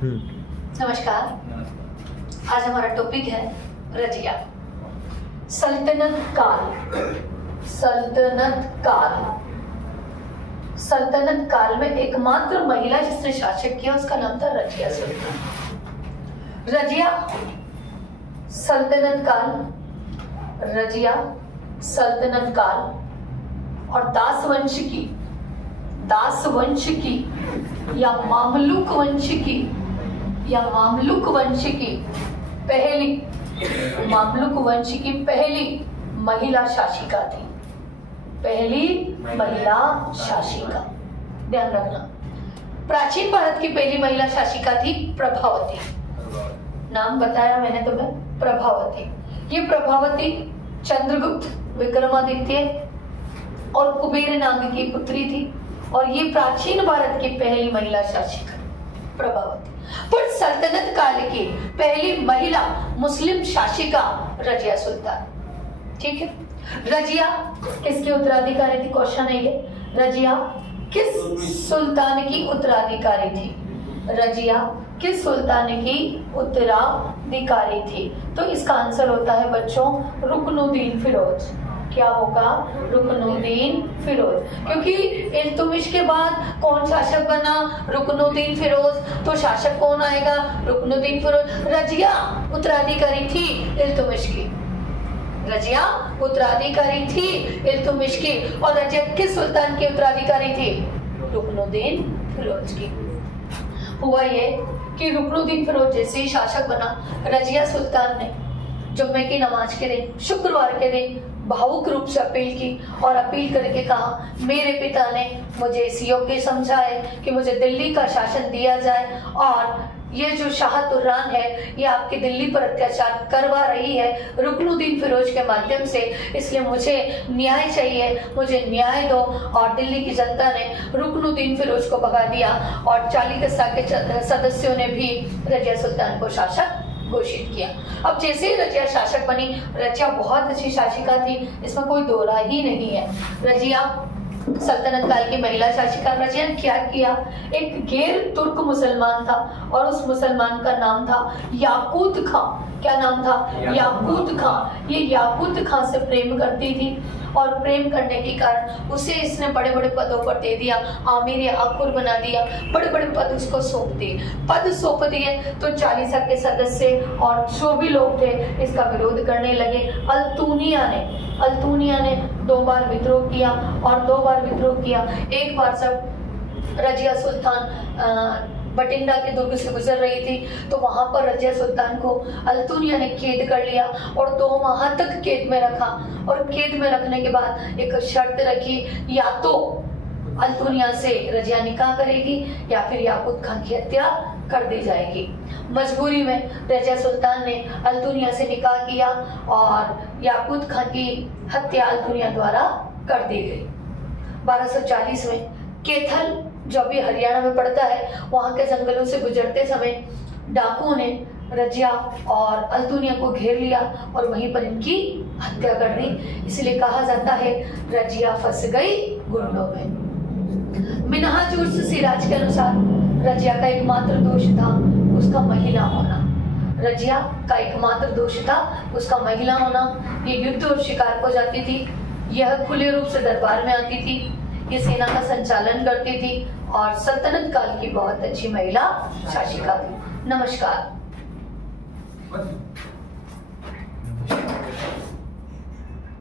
नमस्कार। आज हमारा टॉपिक है रजिया। सल्तनत काल में एकमात्र महिला जिसने शासन किया उसका नाम था रजिया सुल्तान। रजिया सल्तनत काल और दास वंश की या मामलुक वंश की पहली महिला शासिका थी। ध्यान रखना, प्राचीन भारत की पहली महिला शासिका थी प्रभावती। नाम बताया मैंने तुम्हें, प्रभावती। ये प्रभावती चंद्रगुप्त, विक्रमादित्य और कुबेर नाग की पुत्री थी और ये प्राचीन भारत की पहली महिला शासिका प्रभावती। पर सल्तनत काल की पहली महिला मुस्लिम शासिका रजिया सुल्तान। ठीक है, रजिया किसकी उत्तराधिकारी थी? क्वेश्चन है ये। रजिया किस सुल्तान की उत्तराधिकारी थी? रजिया किस सुल्तान की उत्तराधिकारी थी? तो इसका आंसर होता है बच्चों रुकनुद्दीन फिरोज। क्या होगा? रुकनुद्दीन फिरोज। क्योंकि इल्तुतमिश के बाद कौन शासक बना? रुकनुद्दीन फिरोज। तो शासक कौन आएगा? रुकनुद्दीन फिरोज। रजिया उत्तराधिकारी थी इल्तुतमिश की। रजिया उत्तराधिकारी थी इल्तुतमिश की। और रजिया किस सुल्तान की उत्तराधिकारी थी? रुकनुद्दीन फिरोज की। हुआ ये कि रुकनुद्दीन फिरोज जैसे ही शासक बना, रजिया सुल्तान ने जुम्मे की नमाज के दिन, शुक्रवार के दिन भावुक रूप से अपील की और अपील करके कहा, मेरे पिता ने मुझे इस योग्य समझा है कि मुझे दिल्ली का शासन दिया जाए और ये जो शाह तुर्रान है ये आपकी दिल्ली पर अत्याचार करवा रही है रुकनुद्दीन फिरोज के माध्यम से, इसलिए मुझे न्याय चाहिए, मुझे न्याय दो। और दिल्ली की जनता ने रुकनुद्दीन फिरोज को भगा दिया और चालीकसा के सदस्यों ने भी रजिया सुल्तान को शासक घोषित किया। अब जैसे ही रजिया शासक बनी, रजिया बहुत अच्छी शासिका थी, इसमें कोई दो राय ही नहीं है। रजिया सल्तनत काल की महिला शासिका। रजिया ने क्या किया? एक गैर तुर्क मुसलमान था और उस मुसलमान का नाम था याकूत खां। क्या नाम था? याकूत खां। ये याकूत खां से प्रेम करती थी और प्रेम करने के कारण उसे इसने बड़े बड़े पदों पर दे दिया, आमिर या आकुर बना दिया, बड़े बड़े पद उसको सौंप दिए। तो चालीसा के सदस्य और जो भी लोग थे इसका विरोध करने लगे। अल्तुनिया ने 2 बार विद्रोह किया और 2 बार विद्रोह किया। एक बार जब रजिया सुल्तान बटिंडा के दुर्ग से गुजर रही थी तो वहां पर रजिया सुल्तान को अल्तुनिया ने कैद कर लिया और 2 माह तक कैद में रखा। और कैद में रखने के बाद एक शर्त रखी, या तो अल्तुनिया से रजिया निकाह करेगी या फिर याकूत खां की हत्या कर दी जाएगी। मजबूरी में रजिया सुल्तान ने अल्तुनिया से निकाह किया और याकूत खां की हत्या अल्तुनिया द्वारा कर दी गई। 1240 में कैथल, जो अभी हरियाणा में पड़ता है, वहां के जंगलों से गुजरते समय डाकुओं ने रजिया और अल्तुनिया को घेर लिया और वहीं पर इनकी हत्या कर दी। इसलिए कहा जाता है रजिया फंस गई गुंडों में। मिन्हाजुर्स सिराज के अनुसार रजिया का एकमात्र दोष था उसका महिला होना। रजिया का एकमात्र दोष था उसका महिला होना। ये युद्ध और शिकार को जाती थी, यह खुले रूप से दरबार में आती थी, ये सेना का संचालन करती थी और सल्तनत काल की बहुत अच्छी महिला शासिका थी। नमस्कार।